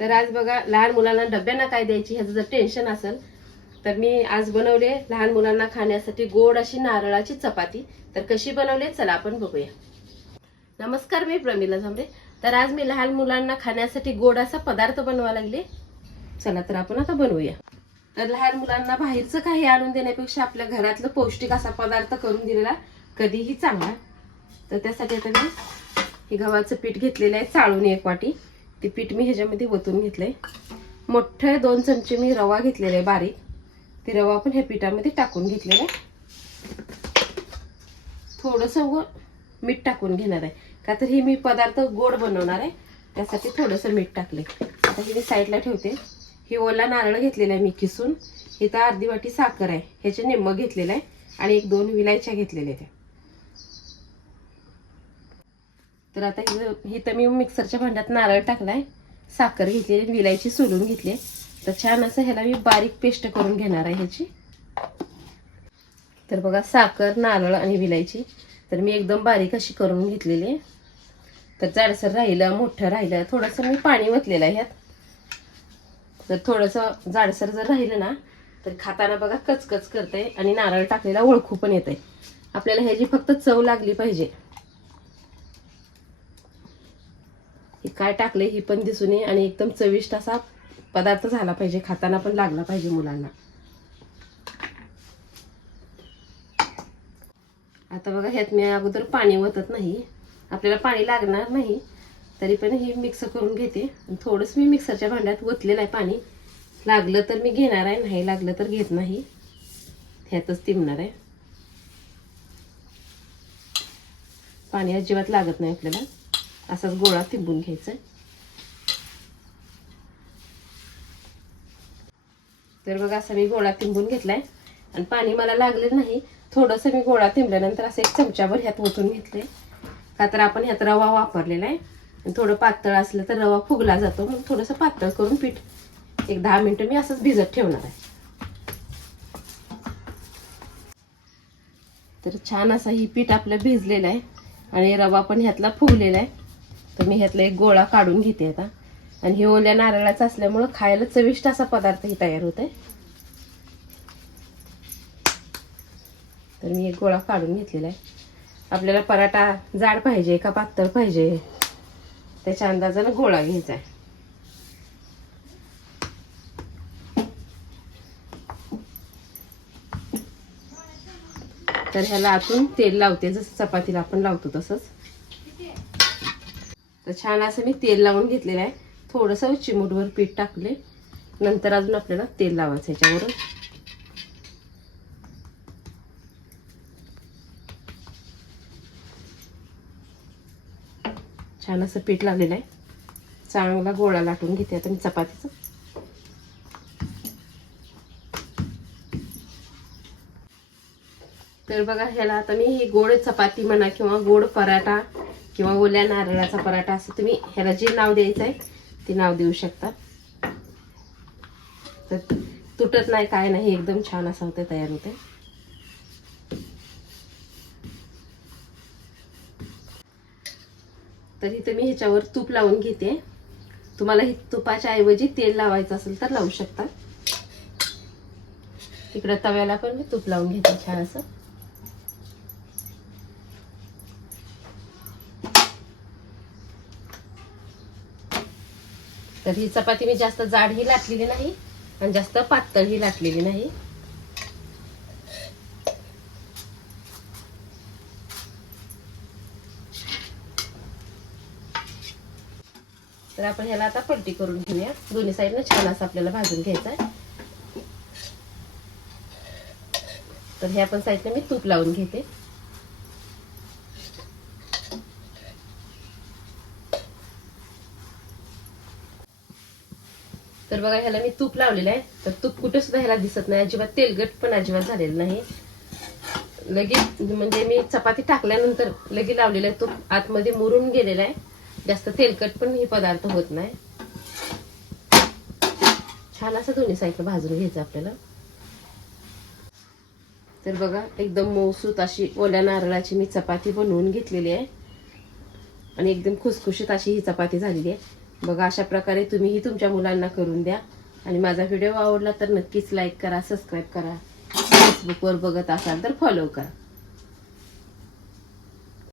तर आज बघा लहान मुलांना डब्यांना काय द्यायची ह्याचं जर टेन्शन असेल तर मी आज बनवले लहान मुलांना खाण्यासाठी गोड अशी नारळाची चपाती. तर कशी बनवली चला आपण बघूया. नमस्कार मी प्रमिला झांबरे तर आज मी लहान मुलांना खाण्यासाठी गोड असा पदार्थ बनवा लागले. चला तर आपण आता बनवूया. तर लहान मुलांना बाहेरचं काही आणून देण्यापेक्षा आपल्या घरातलं पौष्टिक असा पदार्थ करून दिलेला कधीही चांगला. तर त्यासाठी आता मी हे गव्हाचं पीठ घेतलेलं आहे चाळून एक वाटी. ते पीठ मी ह्याच्यामध्ये ओतून घेतलंय. मोठे दोन चमचे मी रवा घेतलेला आहे बारीक. ते रवा पण ह्या पिठामध्ये टाकून घेतलेला आहे. थोडंसं व मीठ टाकून घेणार आहे. का तर हे मी पदार्थ गोड बनवणार आहे. त्यासाठी थोडंसं मीठ टाकले आता हे मी साईडला ठेवते. हे ओला नारळ घेतलेला आहे मी किसून इथं अर्धी वाटी साखर आहे. ह्याचे निम्म घेतलेलं आहे. आणि एक दोन विलायच्या घेतलेल्या त्या तर आता हि इथं मी मिक्सरच्या भांड्यात नारळ टाकलाय. साखर घेतलेली विलायची सोलून घेतली. तर छान असं ह्याला मी बारीक पेस्ट करून घेणार आहे ह्याची. तर बघा साखर नारळ आणि विलायची. तर मी एकदम बारीक अशी करून घेतलेली आहे. तर जाडसर राहिलं मोठं राहिलं. थोडंसं मी पाणी ओतलेलं आहे ह्यात. तर थोडंसं जाडसर जर राहिलं ना तर खाताना बघा कचकच करते आणि नारळ टाकलेला ओळखू पण येते आपल्याला ह्याची फक्त चव लागली पाहिजे हे काय टाकले ही पण दिसून ये आणि एकदम चविष्ट असा पदार्थ झाला पाहिजे खाताना पण लागला पाहिजे मुलांना. आता बघा ह्यात मी अगोदर पाणी ओतत नाही. आपल्याला पाणी लागणार नाही तरी पण ही मिक्स करून घेते. थोडंसं मी मिक्सरच्या भांड्यात ओतलेलं आहे पाणी. लागलं तर मी घेणार आहे नाही लागलं तर घेत नाही. ह्यातच तिमणार आहे. पाणी अजिबात लागत नाही आपल्याला. असाच गोळा तिंबून घ्यायचा तर बघा असा मी गोळा तिंबून घेतलाय. आणि पाणी मला लागले नाही. थोडंसं मी गोळा तिंबल्यानंतर असं एक चमच्यावर ह्यात ओतून घेतले का तर आपण ह्यात रवा वापरलेला आहे. आणि थोडं पातळ असलं तर रवा फुगला जातो. मग थोडंसं पातळ करून पीठ. एक दहा मिनटं मी असंच भिजत ठेवणार आहे. तर छान असा ही पीठ आपलं भिजलेलं आहे. आणि रवा पण ह्यातला फुगलेला आहे. तर मी ह्यातला एक गोळा काढून घेते आता. आणि हे ओल्या नारळाचं असल्यामुळं खायला चविष्ट असा पदार्थही तयार होत आहे तर मी एक गोळा काढून घेतलेला आहे. आपल्याला पराठा जाड पाहिजे का पातळ पाहिजे? त्याच्या अंदाजानं गोळा घ्यायचा आहे. तर ह्याला आतून तेल लावते जसं चपातीला आपण लावतो तसंच. तर छान असं मी तेल लावून घेतलेलं आहे. थोडंसं चिमूटभर पीठ टाकले. नंतर अजून आपल्याला तेल लावायचं ह्याच्यावरून छान असं पीठ लागलेलं आहे. चांगला गोळा लाटून घेते आता मी चपातीचं. तर बघा ह्याला आता मी ही गोड चपाती म्हणा किंवा गोड पराठा किंवा ओल्या नारळाचा पराठा असं तुम्ही ह्याला जे नाव द्यायचं आहे ते नाव देऊ शकता. तर तुटत नाही काय नाही एकदम छान असं होतं तयार होते तर इथं मी ह्याच्यावर तूप लावून घेते. तुम्हाला ही तुपाच्या ऐवजी तेल लावायचं असेल तर लावू शकता. इकडं तव्याला पण मी तूप लावून घेते छान असं. तर ही चपाती मी जास्त जाडही लाटलेली नाही आणि जास्त पातळही लाटलेली नाही. तर आपण ह्याला आता पलटी करून घेऊया. दोन्ही साईडनं छान असं आपल्याला भाजून घ्यायचं आहे तर ह्या पण साईडनं मी तूप लावून घेते. तर बघा ह्याला मी तूप लावलेलं आहे. तर तूप कुठे सुद्धा ह्याला दिसत नाही. अजिबात तेलगट पण अजिबात झालेलं नाही. लगेच म्हणजे मी चपाती टाकल्यानंतर लगे लावलेलं आहे तूप. आतमध्ये मुरून गेलेला आहे. जास्त तेलकट पण हे पदार्थ होत नाही. छान असं दोन्ही साईडला भाजून घ्यायचं आपल्याला. तर बघा एकदम मऊसूत अशी ओल्या नारळाची मी चपाती बनवून घेतलेली आहे. आणि एकदम खुसखुशीत अशी ही चपाती झालेली आहे. बघा अशा प्रकारे तुम्हीही तुमच्या मुलांना करून द्या. आणि माझा व्हिडिओ आवडला तर नक्कीच लाईक करा सबस्क्राईब करा. फेसबुकवर बघत असाल तर फॉलो करा.